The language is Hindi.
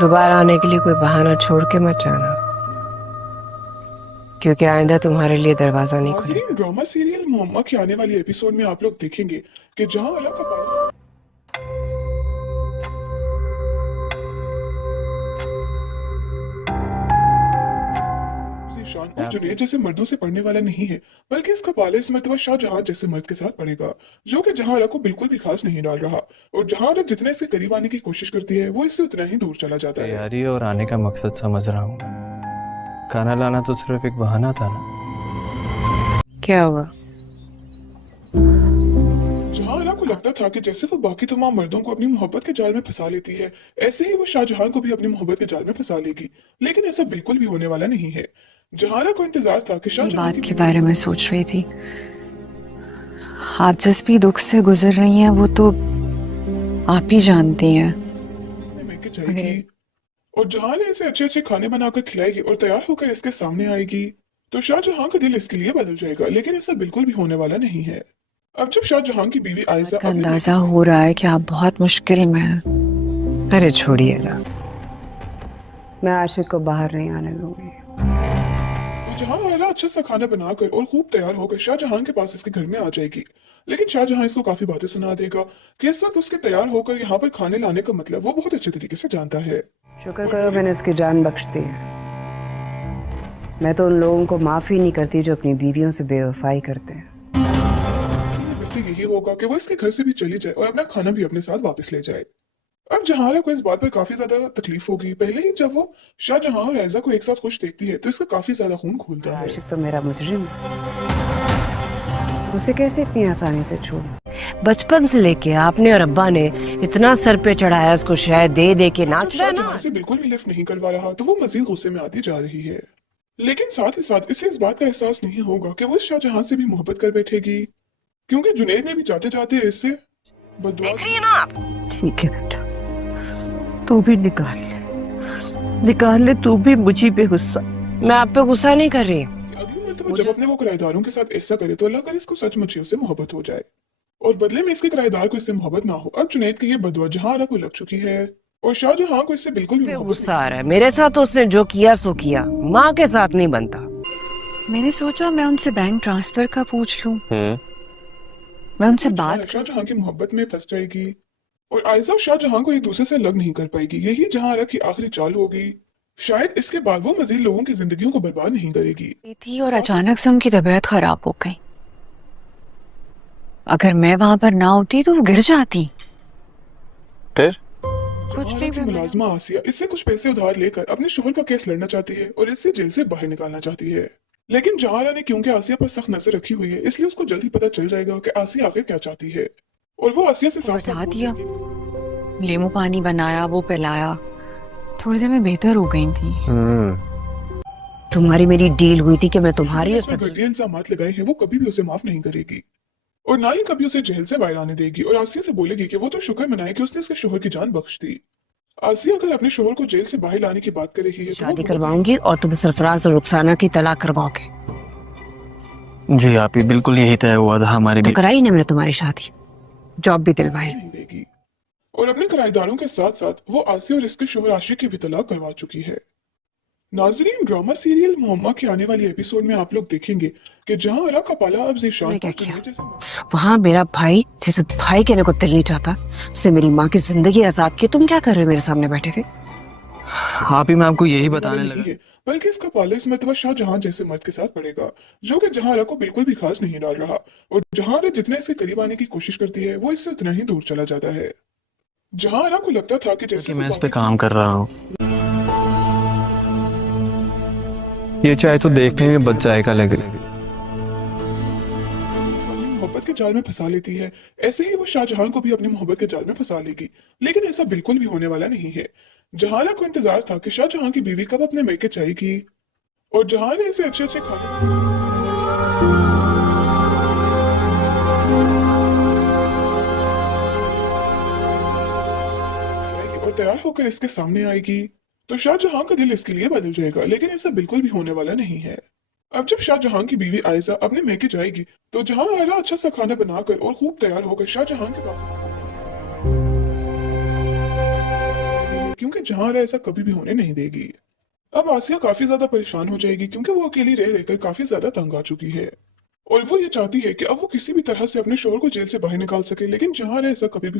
दोबारा आने के लिए कोई बहाना छोड़ के मत जाना, क्योंकि आइंदा तुम्हारे लिए दरवाजा नहीं खुलेगा। नाज़रीन, ड्रामा सीरियल मोहम्मा के आने वाली एपिसोड में आप लोग देखेंगे कि जहां अला का शान और जुनैद जैसे मर्दों से पढ़ने वाला नहीं है, बल्कि इसका पाला इस मर्तबा शाहजहां जैसे मर्द के साथ पड़ेगा, जो कि जहां अला को बिल्कुल भी खास नहीं डाल रहा। और जहां अला जितने इसके करीब आने की कोशिश करती है, वो इससे उतना ही दूर चला जाता है। तैयारी और आने का मकसद समझ रहा हूँ, खाना लाना तो सिर्फ एक बहाना था ना। क्या हुआ? जहां अला को लगता था कि जैसे वो बाकी तमाम मर्दों को अपनी मोहब्बत के जाल में फंसा लेती है, ऐसे ही वो शाहजहां को भी अपनी मोहब्बत के जाल में फंसा लेगी। लेकिन ऐसा बिल्कुल भी होने वाला नहीं है। जहां अला को इंतजार था कि शाहजहां बात के बारे में सोच रही थी। आप जिस भी दुख से गुजर रही हैं वो तो आप ही जानती हैं। जाएगी और जहां ने इसे अच्छे अच्छे खाने बनाकर खिलाएगी और तैयार होकर इसके सामने आएगी, तो शाहजहां का दिल इसके लिए बदल जाएगा। लेकिन ऐसा बिल्कुल भी होने वाला नहीं है। अब जब शाहजहां की बीवी आयशा का अंदाजा हो रहा है कि आप बहुत मुश्किल में हैं। अरे छोड़िए ना, मैं आशिक को बाहर नहीं आने दूंगी। तो जहां आयला अच्छा सा खाना बनाकर और खूब तैयार होकर शाहजहां के पास इसके घर में आ जाएगी। लेकिन शाहजहां इसको काफी बातें सुना देगा कि इस वक्त उसके तैयार होकर यहाँ पर खाने लाने का मतलब वो बहुत अच्छे तरीके से जानता है। शुक्र करो मैंने उसकी जान बख्श दी है। मैं तो उन लोगों को माफ ही नहीं करती जो अपनी बीवियों से बेवफाई करते हैं। यही होगा कि वो इसके घर से भी चली जाए और अपना खाना भी अपने साथ वापस ले जाए। अब जहां को इस बात पर काफी ज्यादा तकलीफ होगी। पहले ही जब वो शाहजहां और आयशा को एक साथ खुश देखती है, तो इसका काफी ज्यादा खून खोलता है। आशिक तो मेरा मुजरिम है, उसे कैसे इतनी आसानी से छोड़? बचपन से लेके आपने और अब्बा ने इतना सर पे चढ़ाया, उसको शायद दे दे के नाच रहा है ना। से बिल्कुल भी लिफ्ट नहीं करवा रहा, तो वो मजीद गुस्से में आती जा रही है। लेकिन साथ ही साथ इसे इस बात का एहसास नहीं होगा कि वो शाहजहां से भी मोहब्बत कर बैठेगी, क्योंकि जुनैद ने भी जाते जाते इससे देख रही है ना आप। ठीक है बेटा, तू भी निकाल ले तू भी मुझे पे गुस्सा। मैं आप पे गुस्सा नहीं कर रही। अगली मर्तबा जब अपने वो किराएदारों के साथ ऐसा करे, तो अल्लाह करे इसको सचमुच ही उससे मोहब्बत हो जाए और बदले में इसके किराएदार को इससे मोहब्बत ना हो। अब जुनैद की ये बदवा जहां अला को लग चुकी है और शाहजहां को इससे बिल्कुल भी गुस्सा आ रहा है। मेरे साथ तो उसने जो किया सो किया, माँ के साथ नहीं बनता। मैंने सोचा मैं उनसे बैंक ट्रांसफर का पूछ लूं। मैं उनसे बात शाहजहां की मोहब्बत में फंस जाएगी और आयशा शाहजहां को एक दूसरे से लग नहीं कर पाएगी। यही जहां अला की आखिरी चाल होगी। शायद इसके बाद वो मजीद लोगों की जिंदगियों को बर्बाद नहीं करेगी। थी और अचानक से उनकी तबीयत खराब हो गई। अगर मैं वहां पर ना होती तो वो गिर जाती। फिर कुछ नहीं, की मुलाजमा आसिया इससे कुछ पैसे उधार लेकर अपने शोहर का केस लड़ना चाहती है और इससे जेल से बाहर निकालना चाहती है। लेकिन जहां अला ने क्योंकि आसिया पर सख्त नजर रखी हुई है, इसलिए उसको जल्द ही पता चल जाएगा कि आसिया आखिर क्या चाहती है और वो आसिया से बता दिया, नींबू पानी बनाया, वो पिलाया, थोड़ी देर में बेहतर हो गई थी। तुम्हारी मेरी डील हुई थी कि मैं तुम्हारी इल्जामात लगाए हैं, वो कभी भी उसे माफ नहीं करेगी और ना ही कभी उसे जेल से बाहर आने देगी। और आसिया से बोलेगी कि वो तो शुक्र मनाए कि उसने इसके शोहर की जान बख्श दी। आसिया अगर अपने शोहर को जेल से बाहर लाने की बात कर रही है, शादी करवाऊंगी और तुम सरफराज और रुखसाना की तलाक करवाओगे। जी आप ही, बिल्कुल यही तय हुआ था हमारी। तो कराई ना मैंने तुम्हारी शादी, जॉब भी दिलवाई देगी। और अपने किराएदारों के साथ साथ वो आसिया और इसके शोहर आशिक की भी तलाक करवा चुकी है। नाजरीन, ड्रामा सीरियल मोहम्मा के आने वाली एपिसोड में आप लोग देखेंगे कि जहां अला का पाला अब ज़ीशान क्या किया। वहाँ मेरा भाई जिसे भाई कहने को दिल नहीं चाहता, उससे मेरी माँ की जिंदगी अजाब की। तुम क्या कर रहे हो मेरे सामने बैठे थे? आप ही, मैं आपको यही बताने लगा। बल्कि इसका पाला इस मर्तबा शाहजहां जैसे मर्द के साथ पड़ेगा, जो कि जहां अला को बिल्कुल भी खास नहीं डाल रहा। और जहां अला जितने इसके करीब आने की कोशिश करती है, वो इससे उतना ही दूर चला जाता है। जहां अला को लगता था कि जैसे मैं इस पे काम कर रहा हूँ, ये चाहे तो देखने में बच जाएगा, लगे मोहब्बत के जाल में फंसा लेती है, ऐसे ही वो शाहजहां को भी अपनी मोहब्बत के जाल में फंसा लेगी। लेकिन ऐसा बिल्कुल भी होने वाला नहीं है। जहां अला को इंतजार था कि शाहजहां की बीवी कब अपने मैके जाएगी और जहां ने इसे अच्छे अच्छे खाने और तैयार होकर इसके सामने आएगी, तो शाहजहां का दिल इसके लिए बदल जाएगा। लेकिन ऐसा बिल्कुल भी होने वाला नहीं है। अब जब शाहजहां की बीवी आयशा अपने मैके जाएगी, तो जहां आयला अच्छा सा खाना बनाकर और खूब तैयार होकर शाहजहां के पास, क्योंकि जहां ऐसा कभी भी होने नहीं देगी। अब आसिया काफी ज्यादा परेशान हो जाएगी क्योंकि वो अकेली रह रहकर काफी ज्यादा तंग आ चुकी है और वो ये चाहती है कि अब वो किसी भी तरह से अपने शोहर को जेल से बाहर निकाल सके, लेकिन जहां ऐसा कभी भी